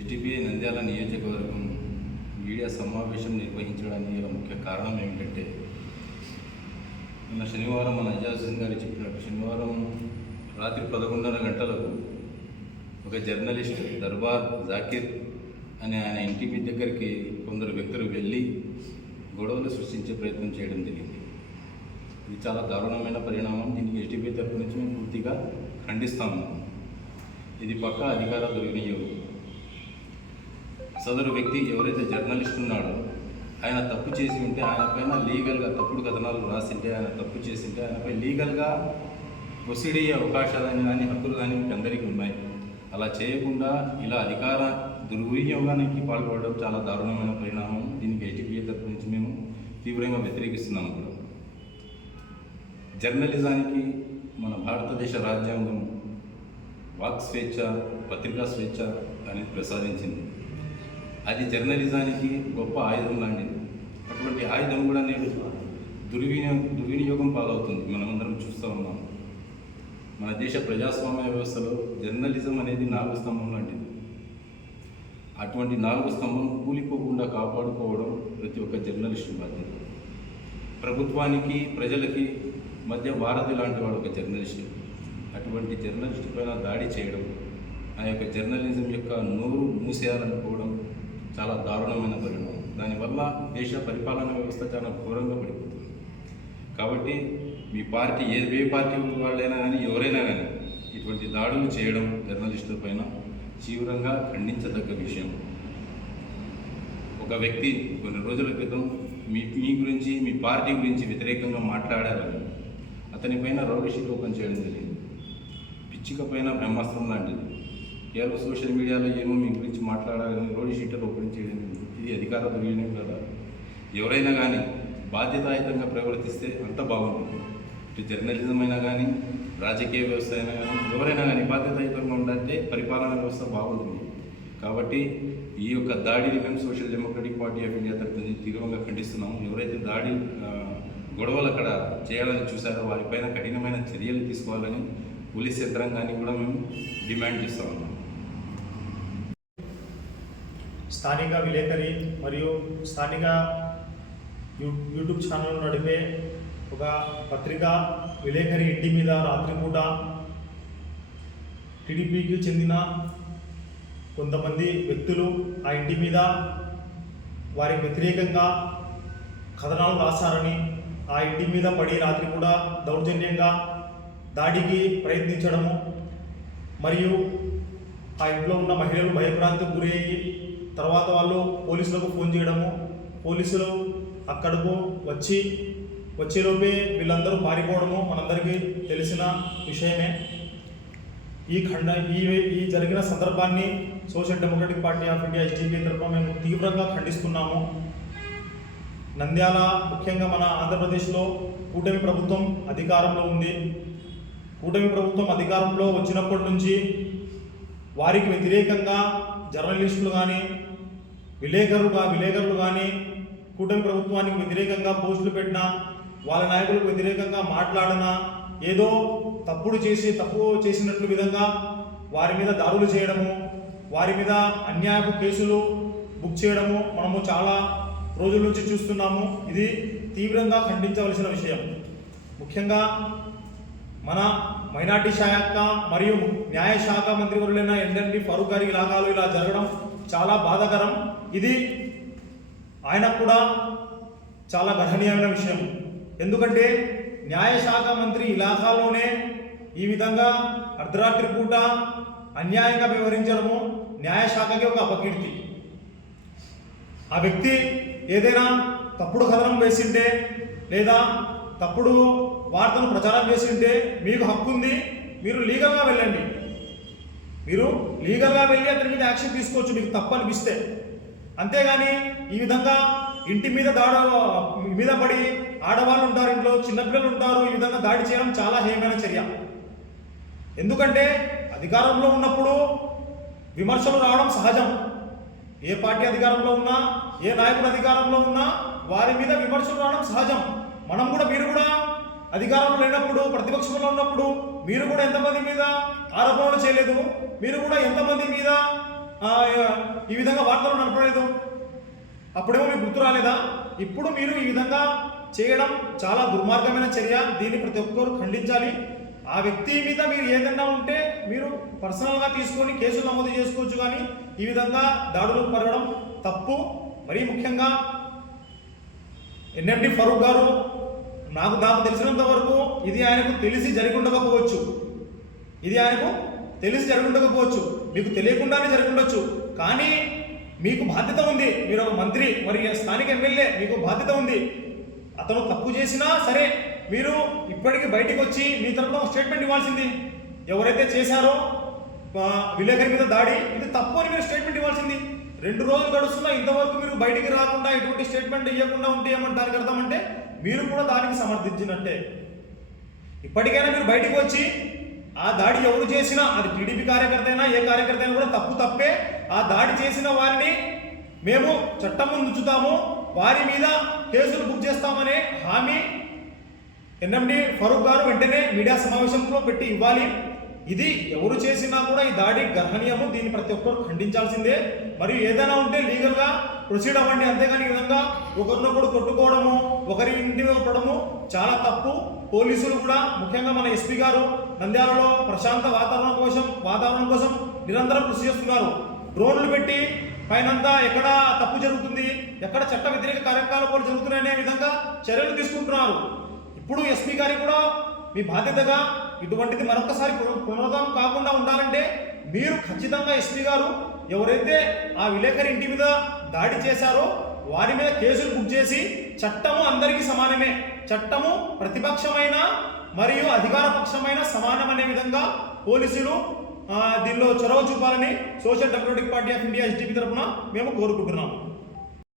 SDPI Nandyal నియోజకవర్గం media సమావేశం నిర్వహించడానికి గల ముఖ్య కారణం ఏమిటంటే నిన్న శనివారం మన అజాజ్ సింగ్ గారు చెప్పినట్టు శనివారం రాత్రి 11:30 గంటలకు ఒక జర్నలిస్ట్ దర్బార్ జాకిర్ అనే ఆయన ఇంటి మీ దగ్గరికి కొందరు వ్యక్తులు వెళ్ళి గొడవలు సృష్టించే ప్రయత్నం చేయడం జరిగింది. ఇది చాలా దారుణమైన పరిణామం. దీనికి ఎస్డిపిఐ తరపు నుంచి మేము పూర్తిగా ఖండిస్తాము. ఇది పక్కా అధికార దుర్వినియోగం. సదరు వ్యక్తి ఎవరైతే జర్నలిస్ట్ ఉన్నాడో ఆయన తప్పు చేసి ఉంటే ఆయన పైన లీగల్గా తప్పుడు కథనాలు రాసింటే ఆయన తప్పు చేసింటే ఆయనపై లీగల్గా ప్రొసీడ్ అయ్యే అవకాశాలు కానీ హక్కులు కానీ మీకు అందరికీ ఉన్నాయి. అలా చేయకుండా ఇలా అధికార దుర్వినియోగానికి పాల్పడడం చాలా దారుణమైన పరిణామం. దీనికి ఎస్డిపిఐ తరపు నుంచి మేము తీవ్రంగా వ్యతిరేకిస్తున్నాము కూడా. జర్నలిజానికి మన భారతదేశ రాజ్యాంగం వాక్ స్వేచ్ఛ, పత్రికా స్వేచ్ఛ అనేది ప్రసాదించింది. అది జర్నలిజానికి గొప్ప ఆయుధం లాంటిది. అటువంటి ఆయుధం కూడా నేడు దుర్వినియోగం పాలవుతుంది. మనమందరం చూస్తూ ఉన్నాం. మన దేశ ప్రజాస్వామ్య వ్యవస్థలో జర్నలిజం అనేది 4 స్తంభం లాంటిది. అటువంటి 4 స్తంభం కూలిపోకుండా కాపాడుకోవడం ప్రతి ఒక్క జర్నలిస్టు బాధ్యత. ప్రభుత్వానికి ప్రజలకి మధ్య వారధి లాంటి వాడు ఒక జర్నలిస్టు. అటువంటి జర్నలిస్టు పైన దాడి చేయడం, ఆ యొక్క జర్నలిజం యొక్క నోరు మూసేయాలనుకోవడం చాలా దారుణమైన పరిణామం. దానివల్ల దేశ పరిపాలన వ్యవస్థ చాలా ఘోరంగా పడిపోతుంది. కాబట్టి మీ పార్టీ ఏ పార్టీ వాళ్ళైనా కానీ ఎవరైనా కానీ ఇటువంటి దాడులు చేయడం జర్నలిస్టుల పైన తీవ్రంగా ఖండించదగ్గ విషయం. ఒక వ్యక్తి కొన్ని రోజుల క్రితం మీ గురించి మీ పార్టీ గురించి వ్యతిరేకంగా మాట్లాడారని అతనిపైన రౌడీ షీట్ ఓపెన్ చేయడం జరిగింది. పిచ్చిక పైన బ్రహ్మాస్త్రం లాంటిది. కేవలం సోషల్ మీడియాలో ఏమో మీ గురించి మాట్లాడాలని రౌడీ షీట్లు ఓపెన్ చేయడం జరిగింది. ఇది అధికార దుర్వినియోగం కదా. ఎవరైనా కానీ బాధ్యతాయుతంగా ప్రవర్తిస్తే అంత బాగుంటుంది. ఇటు జర్నలిజం అయినా కానీ రాజకీయ వ్యవస్థ అయినా కానీ ఎవరైనా కానీ బాధ్యతాయుతంగా ఉండాలంటే పరిపాలన వ్యవస్థ బాగుంటుంది. కాబట్టి ఈ యొక్క దాడిని మేము social democratic party of India తరఫు నుంచి తీవ్రంగా ఖండిస్తున్నాము. ఎవరైతే గొడవలు అక్కడ చేయాలని చూశారో వారిపైన కఠినమైన చర్యలు తీసుకోవాలని పోలీస్ యంత్రాంగాన్ని కూడా మేము డిమాండ్ చేస్తూ ఉన్నాం. స్థానిక విలేకరి మరియు స్థానిక యూట్యూబ్ ఛానల్ నడిపే ఒక పత్రికా విలేకరి ఇంటి మీద రాత్రిపూట టీడీపీకి చెందిన కొంతమంది వ్యక్తులు ఆ ఇంటి మీద వారికి వ్యతిరేకంగా కథనాలు రాశారని ఆ ఇంటి మీద పడి రాత్రి కూడా దౌర్జన్యంగా దాడికి ప్రయత్నించడము మరియు ఆ ఇంట్లో ఉన్న మహిళలు భయభ్రాంతికి గురయ్యి తర్వాత వాళ్ళు పోలీసులకు ఫోన్ చేయడము, పోలీసులు అక్కడకు వచ్చేలోపే వీళ్ళందరూ పారిపోవడము మనందరికీ తెలిసిన విషయమే. ఈ జరిగిన సందర్భాన్ని social democratic party of India SDPI తరఫున మేము తీవ్రంగా ఖండిస్తున్నాము. నంద్యాల ముఖ్యంగా మన ఆంధ్రప్రదేశ్లో కూటమి ప్రభుత్వం అధికారంలో ఉంది. కూటమి ప్రభుత్వం అధికారంలో వచ్చినప్పటి నుంచి వారికి వ్యతిరేకంగా జర్నలిస్టులు కానీ విలేకరులు కానీ కూటమి ప్రభుత్వానికి వ్యతిరేకంగా పోస్టులు పెట్టినా, వాళ్ళ నాయకులకు వ్యతిరేకంగా మాట్లాడినా, ఏదో తప్పు చేసినట్లు విధంగా వారి మీద దాడులు చేయడము, వారి మీద అన్యాయపు కేసులు బుక్ చేయడము మనము చాలా రోజుల నుంచి చూస్తున్నాము. ఇది తీవ్రంగా ఖండించవలసిన విషయం. ముఖ్యంగా మన మైనార్టీ శాఖ మరియు న్యాయశాఖ మంత్రివర్యులైన ఎండెండి ఫరూక్ గారి ఇలాకాలు ఇలా జరగడం చాలా బాధాకరం. ఇది ఆయనకు కూడా చాలా గర్హనీయమైన విషయం. ఎందుకంటే న్యాయశాఖ మంత్రి ఇలాకాలోనే ఈ విధంగా అర్ధరాత్రి పూట అన్యాయంగా వ్యవహరించడము న్యాయశాఖకి ఒక అపకీర్తి. ఆ వ్యక్తి ఏదైనా తప్పుడు కథనం వేసింటే లేదా తప్పుడు వార్తను ప్రచారం చేసింటే మీకు హక్కు ఉంది, మీరు లీగల్గా వెళ్ళండి. మీరు లీగల్గా వెళ్ళి అతని మీద యాక్షన్ తీసుకోవచ్చు మీకు తప్పు అనిపిస్తే. అంతేగాని ఈ విధంగా ఇంటి మీద పడి ఆడవాళ్ళు ఉంటారు, ఇంట్లో చిన్నపిల్లలు ఉంటారు, ఈ విధంగా దాడి చేయడం చాలా హేయమైన చర్య. ఎందుకంటే అధికారంలో ఉన్నప్పుడు విమర్శలు రావడం సహజం. ఏ పార్టీ అధికారంలో ఉన్నా, ఏ నాయకుడు అధికారంలో ఉన్నా వారి మీద విమర్శలు రావడం సహజం. మీరు కూడా అధికారంలో లేనప్పుడు, ప్రతిపక్షంలో ఉన్నప్పుడు మీరు కూడా ఎంతమంది మీద ఆరోపణలు చేయలేదు, మీరు కూడా ఎంతమంది మీద ఆ, ఈ విధంగా వార్తలు నడపలేదు? అప్పుడేమో మీకు గుర్తు రాలేదా? ఇప్పుడు మీరు ఈ విధంగా చేయడం చాలా దుర్మార్గమైన చర్య. దీన్ని ప్రతి ఒక్కరు ఖండించాలి. ఆ వ్యక్తి మీద మీరు ఏదన్నా ఉంటే మీరు పర్సనల్గా తీసుకొని కేసులు నమోదు చేసుకోవచ్చు, కానీ ఈ విధంగా దాడులు పడడం తప్పు. మరీ ముఖ్యంగా ఎన్ఎండి ఫరూక్ గారు, నాకు తెలిసినంత వరకు ఇది ఆయనకు తెలిసి జరిగి ఉండకపోవచ్చు. ఇది ఆయనకు తెలిసి జరిగి ఉండకపోవచ్చు, మీకు తెలియకుండానే జరిగి ఉండొచ్చు. కానీ మీకు బాధ్యత ఉంది. మీరు ఒక మంత్రి, మరి స్థానిక ఎమ్మెల్యే, మీకు బాధ్యత ఉంది. అతను తప్పు చేసినా సరే మీరు ఇప్పటికీ బయటికి వచ్చి మీ తరపున ఒక స్టేట్మెంట్ ఇవ్వాల్సింది. ఎవరైతే చేశారో విలేకరి మీద దాడి, ఇది తప్పు అని మీరు స్టేట్మెంట్ ఇవ్వాల్సింది. 2 రోజులు గడుస్తున్నా ఇంతవరకు మీరు బయటికి రాకుండా ఎటువంటి స్టేట్మెంట్ ఇవ్వకుండా ఉంటే ఏమంటే దానికి అర్థం అంటే మీరు కూడా దానికి సమర్థించినట్టే. ఇప్పటికైనా మీరు బయటికి వచ్చి ఆ దాడి ఎవరు చేసినా, అది టీడీపీ కార్యకర్త అయినా ఏ కార్యకర్త అయినా కూడా తప్పే. ఆ దాడి చేసిన వారిని మేము చట్టం ముందు ఉంచుతాము, వారి మీద కేసులు బుక్ చేస్తామనే హామీ ఎన్ఎండి ఫరూక్ గారు వెంటనే మీడియా సమావేశంలో పెట్టి ఇవ్వాలి. ఇది ఎవరు చేసినా కూడా ఈ దాడి గర్హనీయము. దీన్ని ప్రతి ఒక్కరు ఖండించాల్సిందే. మరియు ఏదైనా ఉంటే లీగల్గా ప్రొసీడ్ అవ్వండి, అంతేగాని ఈ విధంగా ఒకరినొకరు కొట్టుకోవడము, ఒకరి ఇంటి మీద పడము చాలా తప్పు. పోలీసులు కూడా, ముఖ్యంగా మన ఎస్పీ గారు నంద్యాలలో ప్రశాంత వాతావరణం కోసం నిరంతరం కృషి చేస్తున్నారు. డ్రోన్లు పెట్టి పైనంతా ఎక్కడ తప్పు జరుగుతుంది, ఎక్కడ చట్ట వ్యతిరేక కార్యకలాపాలు జరుగుతున్నాయనే విధంగా చర్యలు తీసుకుంటున్నారు. ఇప్పుడు ఎస్పీ గారికి కూడా మీ బాధ్యతగా ఇటువంటిది మరొకసారి పునరుద్ధరణ కాకుండా ఉండాలంటే మీరు ఖచ్చితంగా ఎస్పీ గారు ఎవరైతే ఆ విలేకరి ఇంటి మీద దాడి చేశారో వారి మీద కేసులు బుక్ చేసి, చట్టము అందరికీ సమానమే, చట్టము ప్రతిపక్షమైన మరియు అధికార పక్షమైన సమానం అనే విధంగా పోలీసులు దీనిలో చొరవ చూపాలని social democratic party of India SDP తరఫున మేము కోరుకుంటున్నాము.